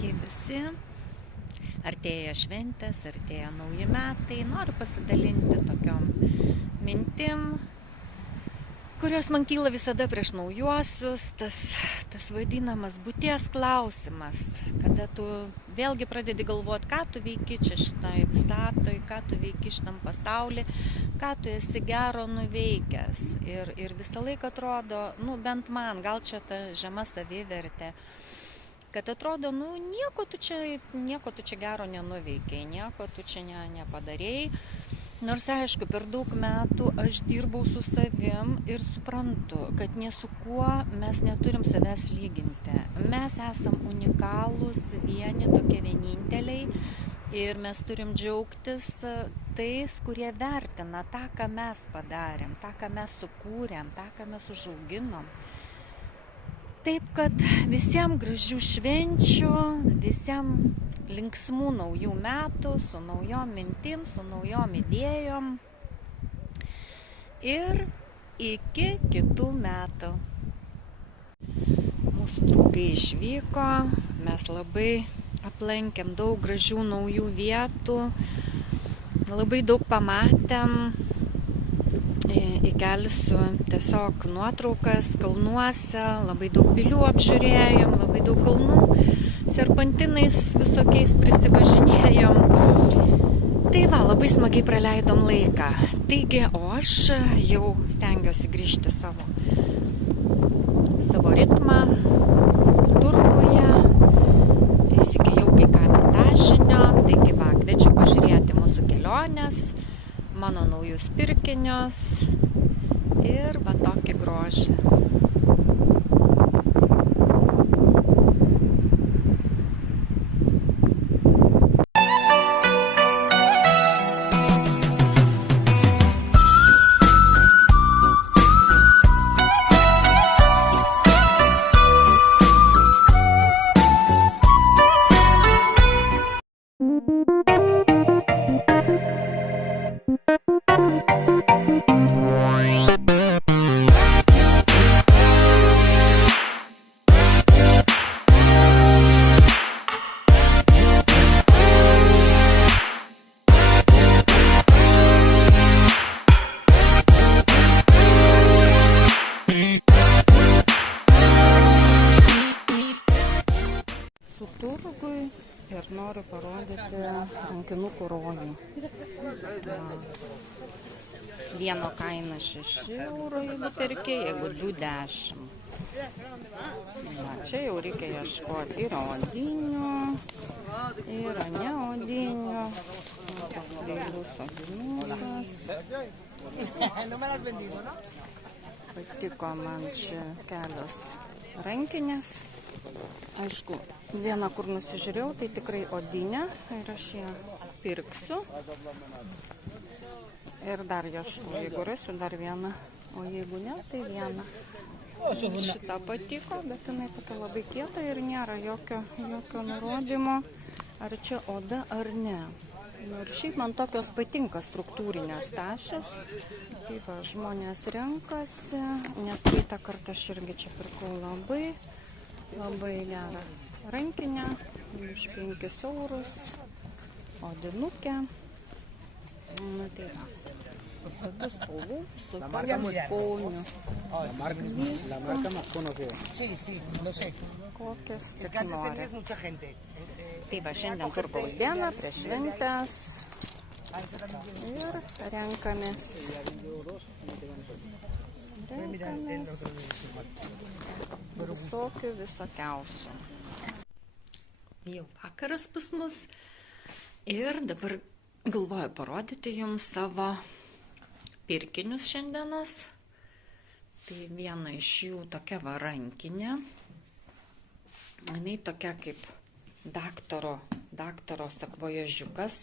Sveiki visi. Artėja šventės, artėja nauji metai. Noriu pasidalinti tokiom mintim, kurios man kyla visada prieš naujuosius. Tas vadinamas būties klausimas, kada tu vėlgi pradedi galvoti, ką tu veiki čia šitoj visatoj, ką tu veiki šitam pasauly, ką tu esi gero nuveikęs. Ir visą laiką atrodo, bent man, gal čia ta žema savivertė, kad atrodo, nieko tu čia gero nenuveikiai, nieko tu čia nepadarėjai. Nors aišku, per daug metų aš dirbau su savim ir suprantu, kad ne su kuo mes neturim savęs lyginti. Mes esam unikalūs, vieni, tokie vieninteliai ir mes turim džiaugtis tais, kurie vertina tą, ką mes padarėm, tą, ką mes sukūrėm, tą, ką mes užauginom. Taip, kad visiems gražių švenčių, visiems linksmų naujų metų, su naujom mintim, su naujom idėjom ir iki kitų metų. Mūsų draugai išvyko, mes labai aplankėm daug gražių naujų vietų, labai daug pamatėm. Įkelsiu tiesiog nuotraukas kalnuose, labai daug pilių apžiūrėjom, labai daug kalnų, serpantinais visokiais prisivažinėjom. Tai labai smagiai praleidom laiką. Taigi, o aš jau stengiuosi grįžti savo ritmą turguje. Įsigijau kai ką vintažinio, taigi kviečiu pažiūrėti mūsų keliones, mano naujus pirkinius ir tokį grožį. Turgui ir noriu parodyti rankinukų rojų. Vieno kaina 6 eurų, jeigu perki, jeigu 2,10. Čia jau reikia ieškoti. Yra odinių, yra neodinių. Toks dailus odinukas. Patiko man čia kelios rankinės. Aišku, vieną, kur nusižiūrėjau, tai tikrai odinė ir aš ją pirksiu. Ir dar ieškau, jeigu rasiu dar vieną, o jeigu ne, tai vieną. Šitą patiko, bet jinai tokia labai kieta ir nėra jokio nurodymo, ar čia oda ar ne. Ir šiaip man tokios patinka struktūrinės tašės. Tai žmonės renkasi, nes praeitą kartą aš irgi čia pirkau labai gerą rankinę, už 5 eurus, odinukę. Tai visokių spalvų, visokių skonių. Kokias tik nori. Tai šiandien turgaus diena, prieš šventės ir renkamės. Visokiausių. Jau vakaras pas mus ir dabar galvoju parodyti jums savo pirkinius šiandienos. Tai viena iš jų tokia rankinė. Jinai tokia kaip daktaro sakvojažiukas.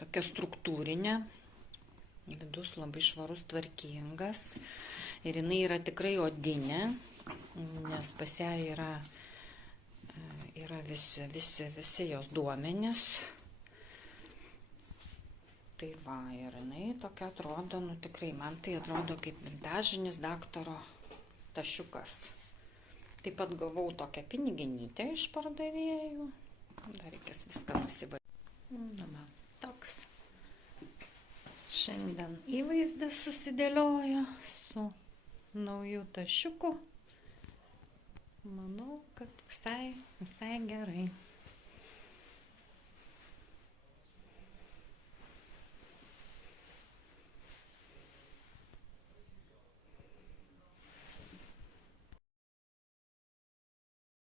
Tokia struktūrinė. Vidus labai švarus, tvarkingas. Ir jinai yra tikrai odinė, nes pas ją yra visi jos duomenys. Tai ir jinai tokia atrodo, tikrai man tai atrodo kaip vintažinis daktaro tašiukas. Taip pat gavau tokią piniginytę iš pardavėjų. Dar reikės viską nusivalyti. Na, va, toks šiandien įvaizdis susidėlioja su nauju tašiuku. Manau, kad visai gerai.